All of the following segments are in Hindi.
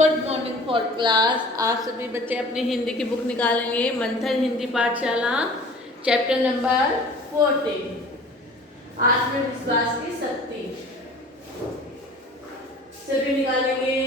Good morning for class. आप सभी बच्चे अपनी हिंदी की बुक निकालेंगे। मंथन हिंदी पाठशाला चैप्टर नंबर 14 आत्मविश्वास की शक्ति। सभी निकालेंगे।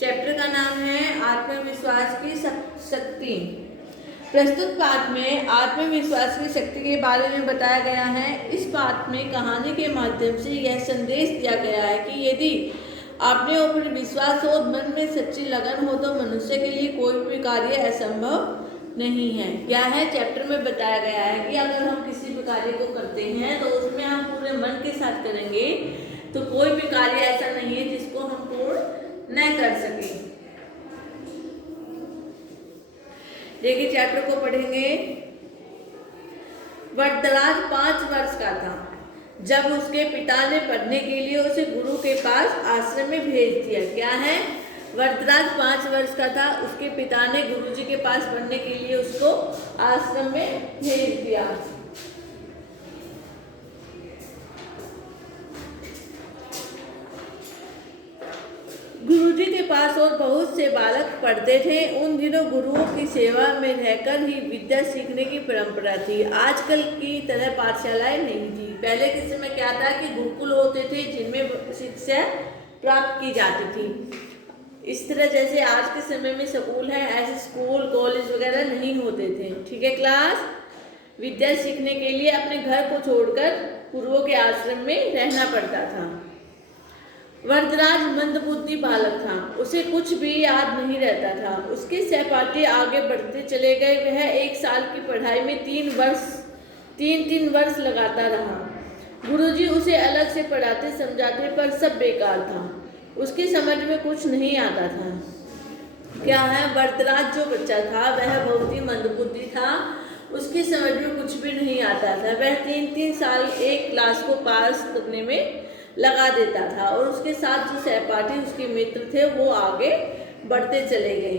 चैप्टर का नाम है आत्मविश्वास की शक्ति। प्रस्तुत पाठ में आत्मविश्वास की शक्ति के बारे में बताया गया है। इस पाठ में कहानी के माध्यम से यह संदेश दिया गया है कि यदि अपने ऊपर विश्वास हो, मन में सच्ची लगन हो, तो मनुष्य के लिए कोई भी कार्य असंभव नहीं है। क्या है? चैप्टर में बताया गया है कि अगर हम किसी भी कार्य को करते हैं तो उसमें हम पूरे मन के साथ करेंगे तो कोई भी कार्य ऐसा नहीं है जिसको हम पूर्ण न कर सके। देखिए चैप्टर को पढ़ेंगे। वरदराज 5 वर्ष का था जब उसके पिता ने पढ़ने के लिए उसे गुरु के पास आश्रम में भेज दिया। क्या है? वरदराज 5 वर्ष का था, उसके पिता ने गुरुजी के पास पढ़ने के लिए उसको आश्रम में भेज दिया। गुरुजी के पास और बहुत से बालक पढ़ते थे। उन दिनों गुरुओं की सेवा में रहकर ही विद्या सीखने की परंपरा थी। आजकल की तरह पाठशालाएं नहीं थी। पहले के समय क्या था कि गुरुकुल होते थे जिनमें शिक्षा प्राप्त की जाती थी। इस तरह जैसे आज के समय में स्कूल है, ऐसे स्कूल कॉलेज वगैरह नहीं होते थे। ठीक है क्लास? विद्या सीखने के लिए अपने घर को छोड़कर गुरुओं के आश्रम में रहना पड़ता था। वरदराज मंदबुद्धि बालक था, उसे कुछ भी याद नहीं रहता था। उसके सहपाठी आगे बढ़ते चले गए। वह 1 साल की पढ़ाई में 3 वर्ष लगाता रहा। गुरुजी उसे अलग से पढ़ाते समझाते पर सब बेकार था। उसकी समझ में कुछ नहीं आता था। क्या है? वरदराज जो बच्चा था वह बहुत ही मंदबुद्धि था। उसकी समझ में कुछ भी नहीं आता था। वह 3 साल एक क्लास को पास करने में लगा देता था और उसके साथ जो सहपाठी उसके मित्र थे वो आगे बढ़ते चले गए।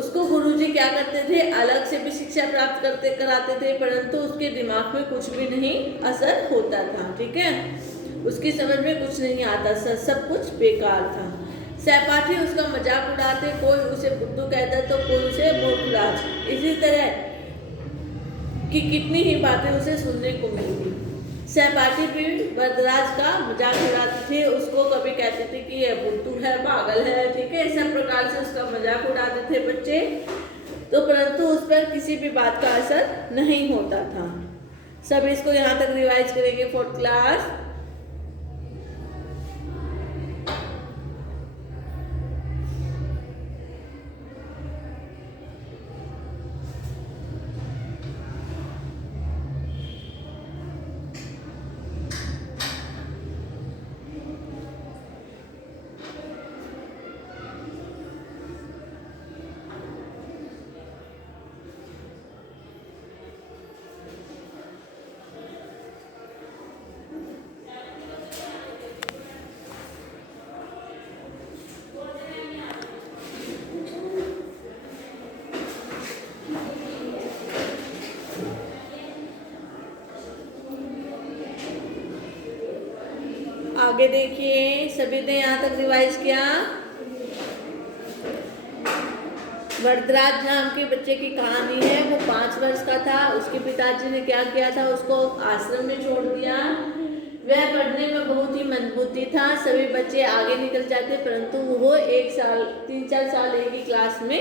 उसको गुरुजी क्या करते थे? अलग से भी शिक्षा प्राप्त कराते थे, परंतु उसके दिमाग में कुछ भी नहीं असर होता था। ठीक है? उसकी समझ में कुछ नहीं आता, सब कुछ बेकार था। सहपाठी उसका मजाक उड़ाते, कोई उसे बुद्धू कहता तो कोई उसे मूर्खराज। इसी तरह की कितनी ही बातें उसे सुनने को मिलती। सहपाठी भी वरदराज का मजाक उड़ाते थे, उसको कभी कहते थे कि यह बुद्धू है, पागल है। ठीक है? सब प्रकार से उसका मजाक उड़ाते थे बच्चे, तो परंतु उस पर किसी भी बात का असर नहीं होता था। सब इसको यहाँ तक रिवाइज करेंगे 4th क्लास। आगे देखिए, सभी ने यहाँ तक रिवाइज किया। वरदराज नाम के बच्चे की कहानी है। वो 5 वर्ष का था। उसके पिताजी ने क्या किया था? उसको आश्रम में छोड़ दिया। वह पढ़ने में बहुत ही मंदबुद्धि था। सभी बच्चे आगे निकल जाते, परंतु वो 3-4 साल एक ही क्लास में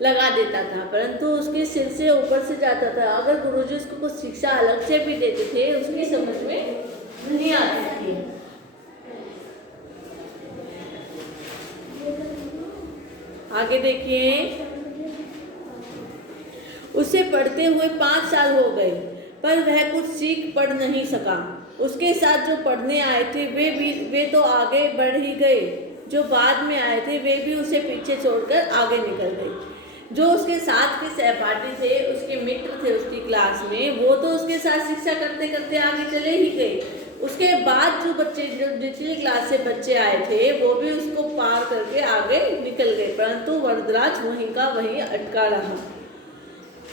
लगा देता था, परंतु उसके सिर से ऊपर से जाता था। अगर गुरुजी उसको कुछ शिक्षा अलग से भी देते थे, उसकी समझ में नहीं आती थी। आगे देखिए। उसे पढ़ते हुए 5 साल हो गए, पर वह कुछ सीख पढ़ नहीं सका। उसके साथ जो पढ़ने आए थे वे तो आगे बढ़ ही गए, जो बाद में आए थे वे भी उसे पीछे छोड़कर आगे निकल गए। जो उसके साथ के सहपाठी थे, उसके मित्र थे उसकी क्लास में, वो तो उसके साथ शिक्षा करते करते आगे चले ही गए। उसके बाद जो निचली क्लास से बच्चे आए थे वो भी उसको पार करके आगे निकल गए, परंतु वरदराज वहीं का वहीं अटका रहा।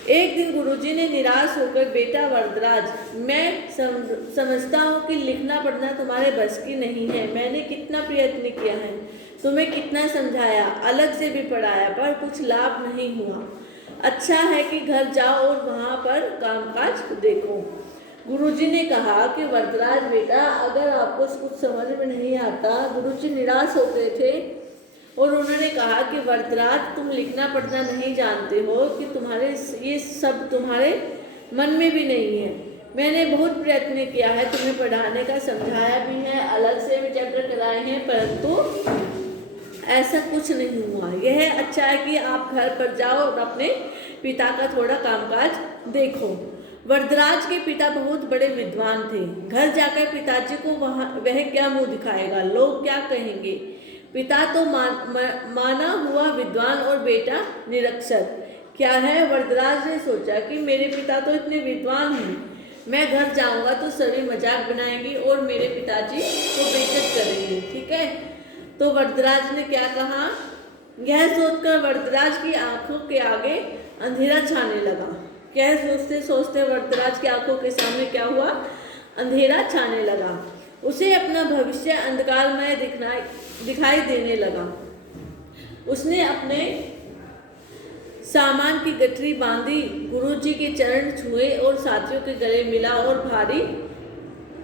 एक दिन गुरुजी ने निराश होकर, बेटा वरदराज, मैं समझता हूँ कि लिखना पढ़ना तुम्हारे बस की नहीं है। मैंने कितना प्रयत्न किया है, तुम्हें कितना समझाया, अलग से भी पढ़ाया, पर कुछ लाभ नहीं हुआ। अच्छा है कि घर जाओ और वहाँ पर कामकाज देखो। गुरुजी ने कहा कि वरदराज बेटा, अगर आपको कुछ समझ में नहीं आता। गुरुजी निराश हो गए थे और उन्होंने कहा कि वरदराज, तुम लिखना पढ़ना नहीं जानते हो कि तुम्हारे ये सब तुम्हारे मन में भी नहीं है। मैंने बहुत प्रयत्न किया है तुम्हें पढ़ाने का, समझाया भी है, अलग से भी चैप्टर कराए हैं, परंतु ऐसा कुछ नहीं हुआ। यह अच्छा है कि आप घर पर जाओ और अपने पिता का थोड़ा कामकाज देखो। वरदराज के पिता बहुत बड़े विद्वान थे। घर जाकर पिताजी को वह क्या मुंह दिखाएगा, लोग क्या कहेंगे। पिता तो माना हुआ विद्वान और बेटा निरक्षर क्या है। वरदराज ने सोचा कि मेरे पिता तो इतने विद्वान हैं, मैं घर जाऊंगा तो सभी मजाक बनाएंगी और मेरे पिताजी को बेइज्जत करेंगे। ठीक है, तो वरदराज ने क्या कहा, यह सोचकर वरदराज की आंखों के आगे अंधेरा छाने लगा। क्या सोचते सोचते वरदराज की आंखों के सामने क्या हुआ, अंधेरा छाने लगा। उसे अपना भविष्य अंधकारमय दिखाई देने लगा। उसने अपने सामान की गठरी बांधी, गुरुजी के चरण छुए और साथियों के गले मिला और भारी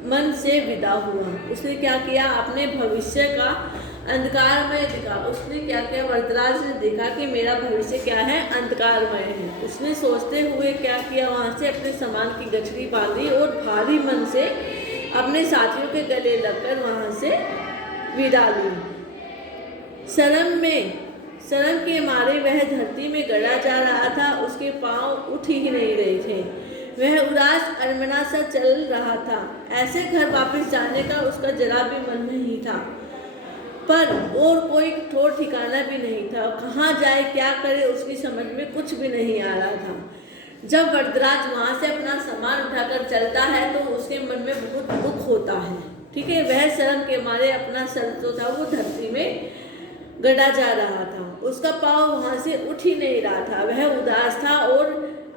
मन से विदा हुआ। उसने क्या किया, अपने भविष्य का अंधकारमय दिखा। उसने क्या किया, वरदराज ने देखा कि मेरा भविष्य क्या है, अंधकारमय है। उसने सोचते हुए क्या किया, वहाँ से अपने सामान की गठरी बांधी और भारी मन से अपने साथियों के गले लगकर वहाँ से विदा ली। शर्म के मारे वह धरती में गड़ा जा रहा था। उसके पांव उठ ही नहीं रहे थे। वह उदास अरमना सा चल रहा था। ऐसे घर वापस जाने का उसका जरा भी मन नहीं था, पर और कोई ठोर ठिकाना भी नहीं था। कहाँ जाए, क्या करे, उसकी समझ में कुछ भी नहीं आ रहा था। जब वरदराज वहाँ से अपना सामान उठाकर चलता है तो उसके मन में बहुत दुख होता है। ठीक है, वह शर्म के मारे अपना सर जो था वो धरती में गड़ा जा रहा था। उसका पाँव वहाँ से उठ ही नहीं रहा था। वह उदास था और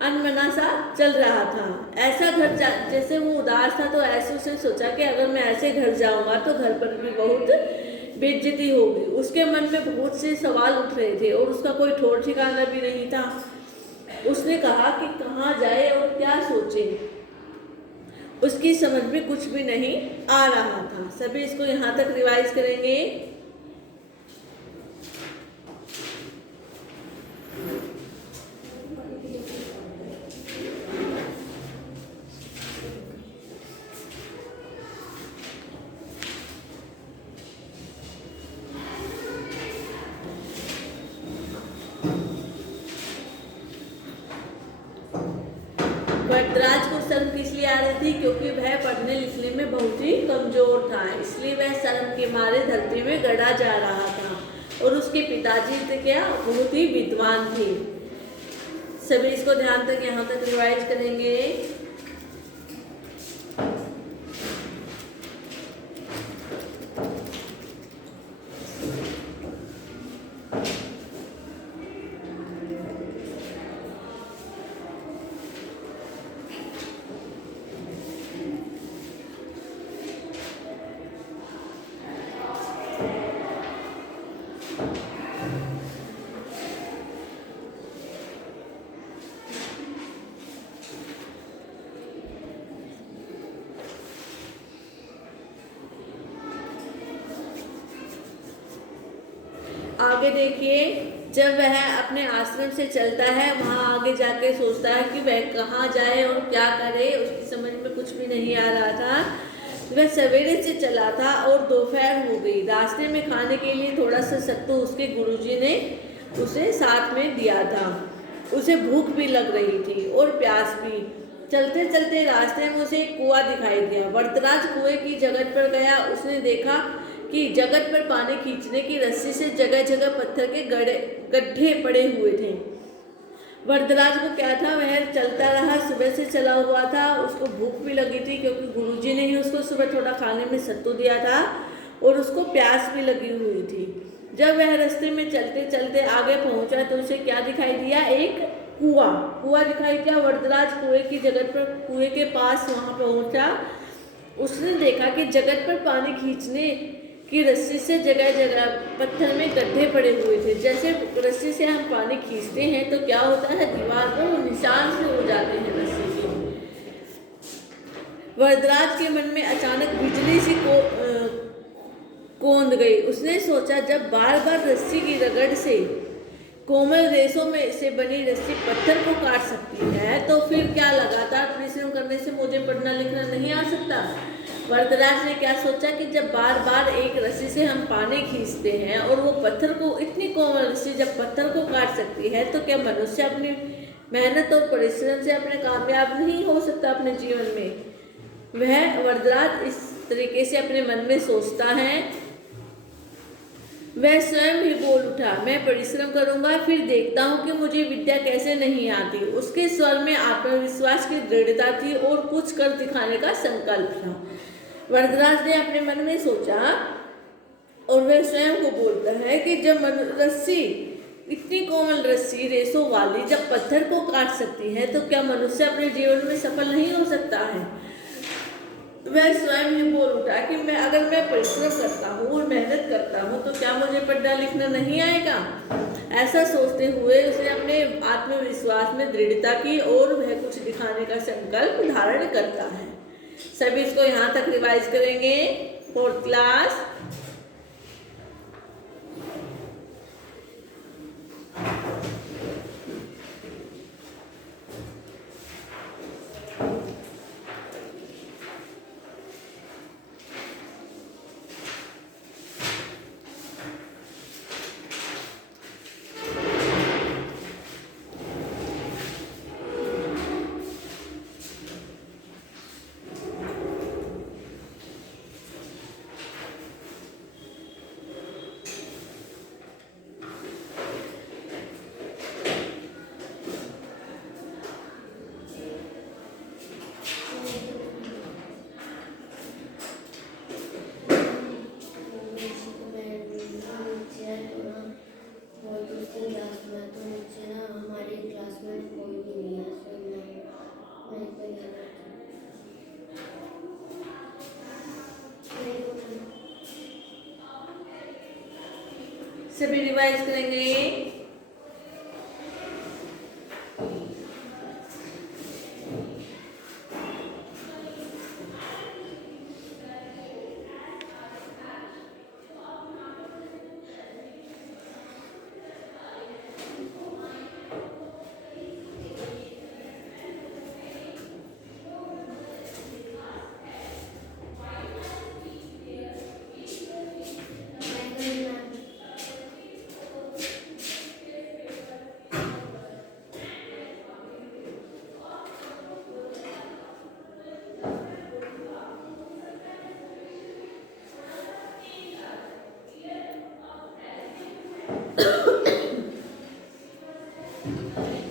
अनमना सा चल रहा था। ऐसा घर जैसे वो उदास था तो ऐसे उसने सोचा कि अगर मैं ऐसे घर जाऊँगा तो घर पर भी बहुत बेइज्जती होगी। उसके मन में बहुत से सवाल उठ रहे थे और उसका कोई ठौर ठिकाना भी नहीं था। उसने कहा कि कहाँ जाए और क्या सोचे, उसकी समझ में कुछ भी नहीं आ रहा था। सभी इसको यहाँ तक रिवाइज करेंगे। वरदराज को शर्म किस लिए आ रही थी, क्योंकि वह पढ़ने लिखने में बहुत ही कमजोर था, इसलिए वह शर्म के मारे धरती में गड़ा जा रहा था। और उसके पिताजी थे क्या, बहुत ही विद्वान थे। सभी इसको ध्यान तक यहाँ तक रिवाइज करेंगे। आगे देखिए, जब वह अपने आश्रम से चलता है, वहाँ आगे जाके सोचता है कि वह कहाँ जाए और क्या करे, उसकी समझ में कुछ भी नहीं आ रहा था। वह सवेरे से चला था और दोपहर हो गई। रास्ते में खाने के लिए थोड़ा सा सत्तू उसके गुरुजी ने उसे साथ में दिया था। उसे भूख भी लग रही थी और प्यास भी। चलते चलते रास्ते में उसे एक कुआं दिखाई दिया। वरदराज कुएं की जगह पर गया। उसने देखा कि जगह पर पानी खींचने की रस्सी से जगह जगह पत्थर के गड्ढे पड़े हुए थे। वरदराज को क्या था, वह चलता रहा, सुबह से चला हुआ था, उसको भूख भी लगी थी क्योंकि गुरुजी ने ही उसको सुबह थोड़ा खाने में सत्तू दिया था और उसको प्यास भी लगी हुई थी। जब वह रास्ते में चलते चलते आगे पहुंचा तो उसे क्या दिखाई दिया, एक कुआं दिखाई दिया। वरदराज कुएं की जगह पर, कुएं के पास वहां पहुंचा। उसने देखा कि जगह पर पानी खींचने की रस्सी से जगह जगह पत्थर में गड्ढे पड़े हुए थे। जैसे रस्सी से हम पानी खींचते हैं तो क्या होता है, दीवार पर निशान से हो जाते हैं रस्सी से। वरदराज के मन में अचानक बिजली सी कौंध गई। उसने सोचा, जब बार बार रस्सी की रगड़ से कोमल रेशों में से बनी रस्सी पत्थर को काट सकती है तो फिर क्या लगातार परिश्रम करने से मुझे पढ़ना लिखना नहीं आ सकता। वरदराज ने क्या सोचा कि जब बार बार एक रस्सी से हम पानी खींचते हैं और वो पत्थर को, इतनी कोमल रस्सी जब पत्थर को काट सकती है तो क्या मनुष्य अपनी मेहनत और परिश्रम से अपने कामयाब नहीं हो सकता अपने जीवन में। वह वरदराज इस तरीके से अपने मन में सोचता है। वह स्वयं ही बोल उठा, मैं परिश्रम करूंगा, फिर देखता हूँ कि मुझे विद्या कैसे नहीं आती। उसके स्वर में आत्मविश्वास की दृढ़ता थी और कुछ कर दिखाने का संकल्प था। वरदराज ने अपने मन में सोचा और वह स्वयं को बोलता है कि जब रस्सी, इतनी कोमल रस्सी रेशों वाली जब पत्थर को काट सकती है तो क्या मनुष्य अपने जीवन में सफल नहीं हो सकता है। वह स्वयं ही बोल उठा कि अगर मैं परिश्रम करता हूँ और मेहनत करता हूँ तो क्या मुझे पढ़ना लिखना नहीं आएगा। ऐसा सोचते हुए उसने अपने आत्मविश्वास में दृढ़ता की और वह कुछ दिखाने का संकल्प धारण करता है। सभी इसको यहाँ तक रिवाइज करेंगे। 4th class. सभी रिवाइज करेंगे।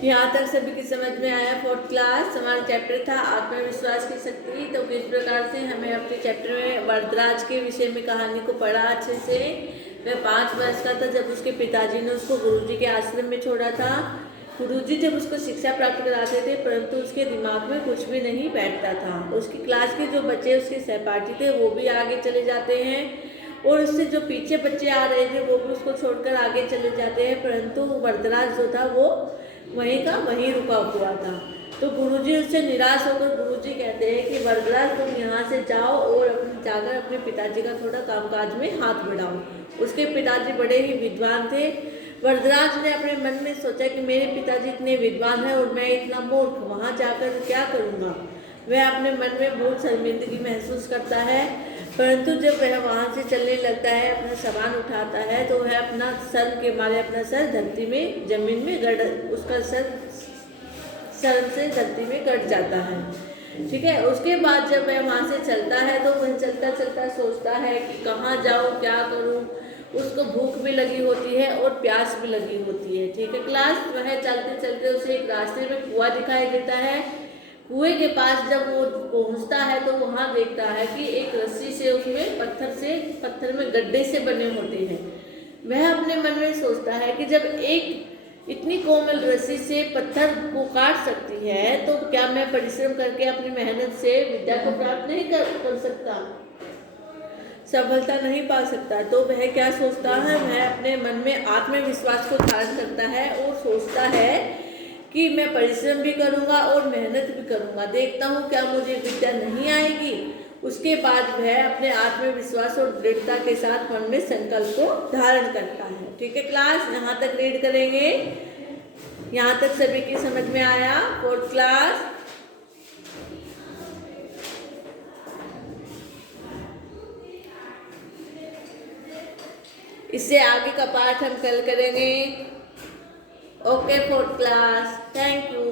यहाँ तक सभी की समझ में आया। 4th क्लास हमारा चैप्टर था आत्मविश्वास की शक्ति। तो किस प्रकार से हमें अपने चैप्टर में वरदराज के विषय में कहानी को पढ़ा अच्छे से। वह 5 वर्ष का था जब उसके पिताजी ने उसको गुरुजी के आश्रम में छोड़ा था। गुरुजी जब उसको शिक्षा प्राप्त कराते थे परंतु उसके दिमाग में कुछ भी नहीं बैठता था। उसकी क्लास के जो बच्चे उसके सहपाठी थे वो भी आगे चले जाते हैं और उससे जो पीछे बच्चे आ रहे थे वो भी उसको छोड़कर आगे चले जाते हैं, परंतु वरदराज जो था वो वहीं का वहीं रुका हुआ था। तो गुरुजी उससे निराश होकर गुरुजी कहते हैं कि वरदराज तुम यहाँ से जाओ और जाकर अपने पिताजी का थोड़ा कामकाज में हाथ बढ़ाओ। उसके पिताजी बड़े ही विद्वान थे। वरदराज ने अपने मन में सोचा कि मेरे पिताजी इतने विद्वान हैं और मैं इतना मूर्ख, वहाँ जाकर क्या करूँगा। वह अपने मन में बहुत शर्मिंदगी महसूस करता है, परंतु जब वह वहाँ से चलने लगता है, अपना सामान उठाता है तो वह अपना सर के मारे अपना सर धरती में, जमीन में उसका सर शर्म से धरती में कट जाता है। ठीक है, उसके बाद जब वह वहाँ से चलता है तो वह चलता चलता सोचता है कि कहाँ जाऊँ, क्या करूँ। उसको भूख भी लगी होती है और प्यास भी लगी होती है। ठीक है क्लास, वह चलते चलते उसे एक रास्ते में कुआं दिखाई देता है। कुएं के पास जब वो पहुंचता है तो वहाँ देखता है कि एक रस्सी से उसमें पत्थर में गड्ढे से बने होते हैं। वह अपने मन में सोचता है कि जब एक इतनी कोमल रस्सी से पत्थर को काट सकती है तो क्या मैं परिश्रम करके अपनी मेहनत से विद्या को प्राप्त नहीं कर सकता, सफलता नहीं पा सकता। तो वह क्या सोचता है, वह अपने मन में आत्मविश्वास को धारण करता है और सोचता है कि मैं परिश्रम भी करूंगा और मेहनत भी करूंगा, देखता हूँ क्या मुझे विद्या नहीं आएगी। उसके बाद वह अपने आत्मविश्वास और दृढ़ता के साथ मन में संकल्प को धारण करता है। ठीक है क्लास, यहाँ तक रीड करेंगे। यहाँ तक सभी की समझ में आया? फोर्थ क्लास, इससे आगे का पाठ हम कल करेंगे। Okay fourth class, thank you.